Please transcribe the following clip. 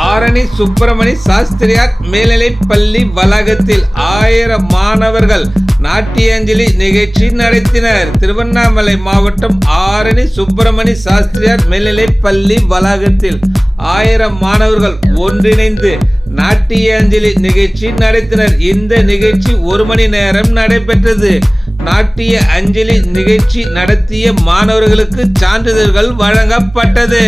ஆரணி சுப்பிரமணி சாஸ்திரியார் மேல்நிலைப் பள்ளி வளாகத்தில் 1000 மாணவர்கள் நாட்டியாஞ்சலி நிகழ்ச்சி நடத்தினர். திருவண்ணாமலை மாவட்டம் ஆரணி சுப்பிரமணி சாஸ்திரியார் மேல்நிலைப் பள்ளி வளாகத்தில் 1000 மாணவர்கள் ஒன்றிணைந்து நாட்டியாஞ்சலி நிகழ்ச்சி நடத்தினர். இந்த நிகழ்ச்சி 1 மணி நேரம் நடைபெற்றது. நாட்டிய அஞ்சலி நிகழ்ச்சி நடத்திய மாணவர்களுக்கு சான்றிதழ்கள் வழங்கப்பட்டது.